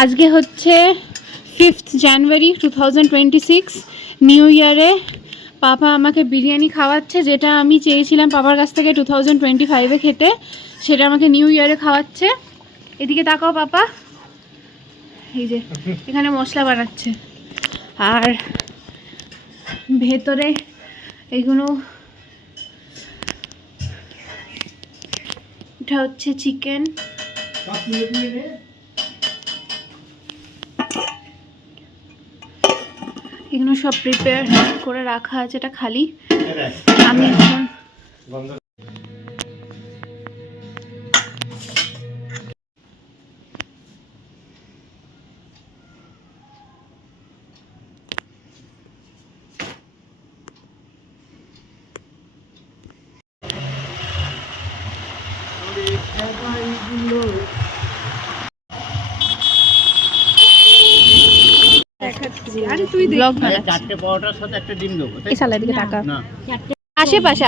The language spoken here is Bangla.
আজকে হচ্ছে 5th জানুয়ারি 2026 নিউ ইয়ারে পাপা আমাকে বিরিয়ানি খাওয়াচ্ছে, যেটা আমি চেয়েছিলাম পাপার কাছ থেকে 2025-এ খেতে, সেটা আমাকে নিউ ইয়ারে খাওয়াচ্ছে। এদিকে তাকাও পাপা, এই যে এখানে মশলা বানাচ্ছে, আর ভেতরে এইগুলো, এটা হচ্ছে চিকেন, এগুলো সব প্রিপেয়ার করে রাখা আছে, এটা খালি আমি এখন ব্লগ বানাচ্ছি। চারটে পরোটার সাথে একটা ডিম দেবো। এই সালা দিকে টাকা আশেপাশে